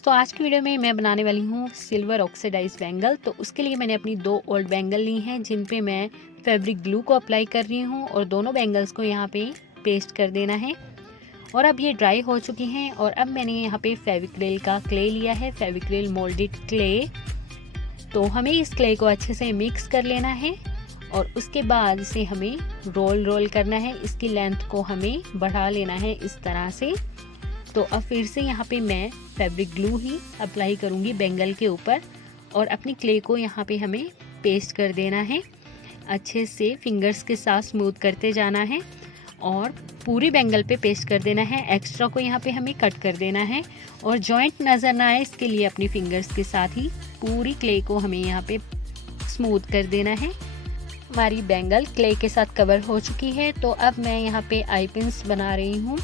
दोस्तों आज की वीडियो में मैं बनाने वाली हूँ सिल्वर ऑक्सीडाइज बैंगल। तो उसके लिए मैंने अपनी 2 ओल्ड बैंगल ली हैं जिन पे मैं फैब्रिक ग्लू को अप्लाई कर रही हूँ और दोनों बैंगल्स को यहाँ पे पेस्ट कर देना है। और अब ये ड्राई हो चुकी हैं और अब मैंने यहाँ पे फेविक्रिल का क्ले लिया है, फेविक्रिल मोल्डेड क्ले। तो हमें इस क्ले को अच्छे से मिक्स कर लेना है और उसके बाद इसे हमें रोल करना है। इसकी लेंथ को हमें बढ़ा लेना है इस तरह से। तो अब फिर से यहाँ पे मैं फैब्रिक ग्लू ही अप्लाई करूँगी बैंगल के ऊपर और अपनी क्ले को यहाँ पे हमें पेस्ट कर देना है। अच्छे से फिंगर्स के साथ स्मूथ करते जाना है और पूरी बैंगल पे पेस्ट कर देना है। एक्स्ट्रा को यहाँ पे हमें कट कर देना है और जॉइंट नज़र ना आए इसके लिए अपनी फिंगर्स के साथ ही पूरी क्ले को हमें यहाँ पे स्मूथ कर देना है। हमारी बैंगल क्ले के साथ कवर हो चुकी है। तो अब मैं यहाँ पे आई पिन्स बना रही हूँ।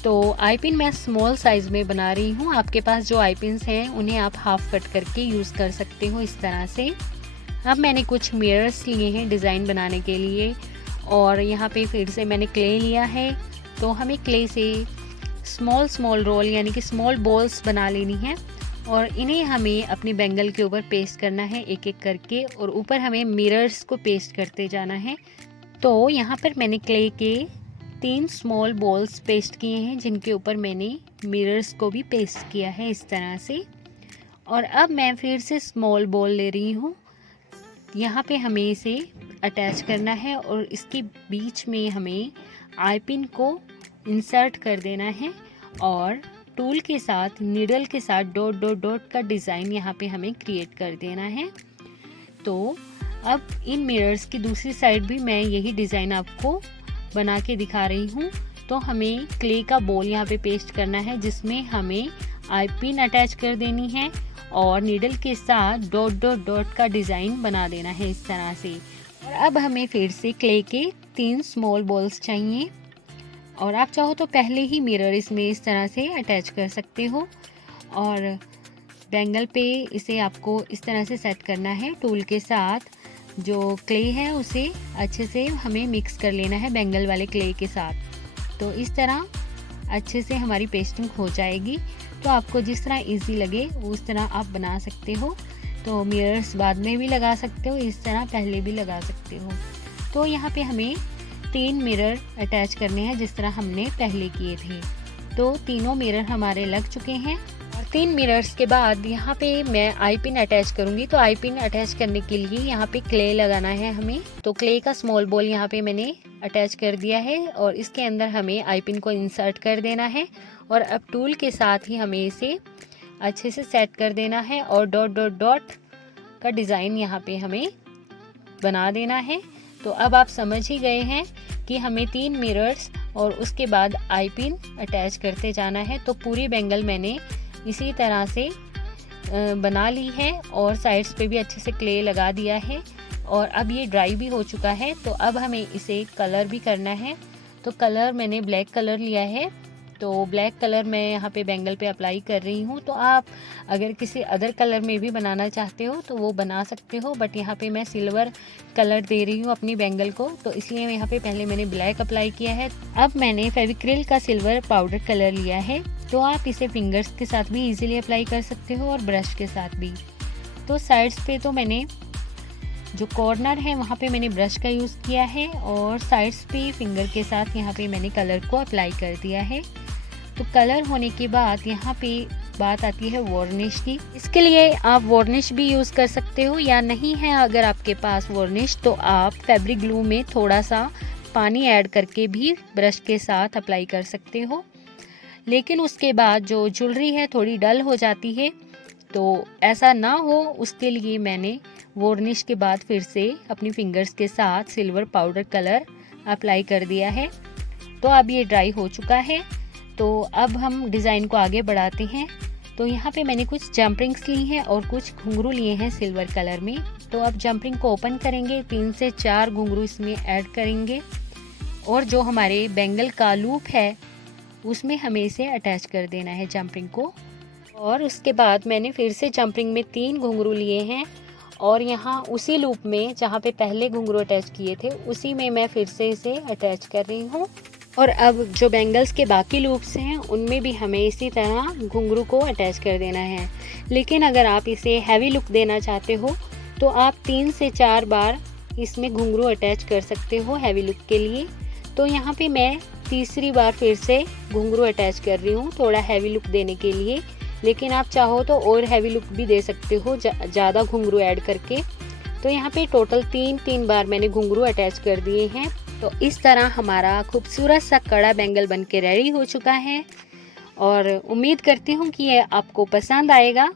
तो आई पिन मैं स्मॉल साइज़ में बना रही हूँ। आपके पास जो आई पिन्स हैं उन्हें आप हाफ कट करके यूज़ कर सकते हो इस तरह से। अब मैंने कुछ मिरर्स लिए हैं डिज़ाइन बनाने के लिए और यहाँ पे फिर से मैंने क्ले लिया है। तो हमें क्ले से स्मॉल रोल यानी कि स्मॉल बॉल्स बना लेनी है और इन्हें हमें अपनी बैंगल के ऊपर पेस्ट करना है एक एक करके और ऊपर हमें मिरर्स को पेस्ट करते जाना है। तो यहाँ पर मैंने क्ले के 3 स्मॉल बॉल्स पेस्ट किए हैं जिनके ऊपर मैंने मिरर्स को भी पेस्ट किया है इस तरह से। और अब मैं फिर से स्मॉल बॉल ले रही हूँ। यहाँ पे हमें इसे अटैच करना है और इसके बीच में हमें आई पिन को इंसर्ट कर देना है और टूल के साथ नीडल के साथ डॉट का डिज़ाइन यहाँ पे हमें क्रिएट कर देना है। तो अब इन मिरर्स की दूसरी साइड भी मैं यही डिज़ाइन आपको बना के दिखा रही हूँ। तो हमें क्ले का बॉल यहाँ पे पेस्ट करना है जिसमें हमें आई पिन अटैच कर देनी है और नीडल के साथ डॉट का डिज़ाइन बना देना है इस तरह से। और अब हमें फिर से क्ले के 3 स्मॉल बॉल्स चाहिए और आप चाहो तो पहले ही मिरर इसमें इस तरह से अटैच कर सकते हो और बैंगल पे इसे आपको इस तरह से सेट करना है। टूल के साथ जो क्ले है उसे अच्छे से हमें मिक्स कर लेना है बैंगल वाले क्ले के साथ। तो इस तरह अच्छे से हमारी पेस्टिंग हो जाएगी। तो आपको जिस तरह इजी लगे उस तरह आप बना सकते हो। तो मिरर्स बाद में भी लगा सकते हो, इस तरह पहले भी लगा सकते हो। तो यहाँ पे हमें 3 मिरर अटैच करने हैं जिस तरह हमने पहले किए थे। तो तीनों मिरर हमारे लग चुके हैं और 3 मिरर्स के बाद यहाँ पे मैं आई पिन अटैच करूँगी। तो आई पिन अटैच करने के लिए यहाँ पे क्ले लगाना है हमें। तो क्ले का स्मॉल बॉल यहाँ पे मैंने अटैच कर दिया है और इसके अंदर हमें आई पिन को इंसर्ट कर देना है और अब टूल के साथ ही हमें इसे अच्छे से सेट कर देना है और डॉट का डिज़ाइन यहाँ पे हमें बना देना है। तो अब आप समझ ही गए हैं कि हमें 3 मिरर्स और उसके बाद आई पिन अटैच करते जाना है। तो पूरी बैंगल मैंने इसी तरह से बना ली है और साइड्स पे भी अच्छे से क्ले लगा दिया है और अब ये ड्राई भी हो चुका है। तो अब हमें इसे कलर भी करना है। तो कलर मैंने ब्लैक कलर लिया है। तो ब्लैक कलर मैं यहाँ पे बैंगल पे अप्लाई कर रही हूँ। तो आप अगर किसी अदर कलर में भी बनाना चाहते हो तो वो बना सकते हो, बट यहाँ पे मैं सिल्वर कलर दे रही हूँ अपनी बैंगल को। तो इसलिए मैं यहाँ पे पहले मैंने ब्लैक अप्लाई किया है। अब मैंने फेविक्रिल का सिल्वर पाउडर कलर लिया है। तो आप इसे फिंगर्स के साथ भी इजीली अप्लाई कर सकते हो और ब्रश के साथ भी। तो साइड्स पे तो मैंने जो कॉर्नर है वहाँ पे मैंने ब्रश का यूज़ किया है और साइड्स पे फिंगर के साथ यहाँ पे मैंने कलर को अप्लाई कर दिया है। तो कलर होने के बाद यहाँ पे बात आती है वार्निश की। इसके लिए आप वार्निश भी यूज़ कर सकते हो या नहीं है अगर आपके पास वार्निश तो आप फैब्रिक ग्लू में थोड़ा सा पानी ऐड करके भी ब्रश के साथ अप्लाई कर सकते हो। लेकिन उसके बाद जो ज्वेलरी है थोड़ी डल हो जाती है, तो ऐसा ना हो उसके लिए मैंने वार्निश के बाद फिर से अपनी फिंगर्स के साथ सिल्वर पाउडर कलर अप्लाई कर दिया है। तो अब ये ड्राई हो चुका है। तो अब हम डिज़ाइन को आगे बढ़ाते हैं। तो यहाँ पे मैंने कुछ जंप रिंग्स ली हैं और कुछ घुंघरू लिए हैं सिल्वर कलर में। तो अब जंप रिंग को ओपन करेंगे, 3 से 4 घुंघरू इसमें ऐड करेंगे और जो हमारे बैंगल का लूप है उसमें हमें इसे अटैच कर देना है जंप रिंग को। और उसके बाद मैंने फिर से जंप रिंग में 3 घुंघरू लिए हैं और यहाँ उसी लूप में जहाँ पे पहले घुंघरू अटैच किए थे उसी में मैं फिर से इसे अटैच कर रही हूँ। और अब जो बैंगल्स के बाकी लूप्स हैं उनमें भी हमें इसी तरह घुंघरू को अटैच कर देना है। लेकिन अगर आप इसे हैवी लुक देना चाहते हो तो आप 3 से 4 बार इसमें घुंघरू अटैच कर सकते हो हैवी लुक के लिए। तो यहाँ पे मैं तीसरी बार फिर से घुंघरू अटैच कर रही हूँ थोड़ा हैवी लुक देने के लिए। लेकिन आप चाहो तो और हैवी लुक भी दे सकते हो ज़्यादा घुंघरू ऐड करके। तो यहाँ पे टोटल 3 बार मैंने घुंघरू अटैच कर दिए हैं। तो इस तरह हमारा खूबसूरत सा कड़ा बैंगल बन के रेडी हो चुका है और उम्मीद करती हूँ कि ये आपको पसंद आएगा।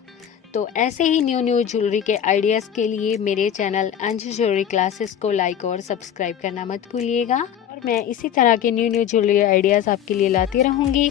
तो ऐसे ही न्यू ज्वेलरी के आइडियाज़ के लिए मेरे चैनल अंजू ज्वेलरी क्लासेस को लाइक और सब्सक्राइब करना मत भूलिएगा। और मैं इसी तरह के न्यू ज्वेलरी आइडियाज़ आपके लिए लाती रहूँगी।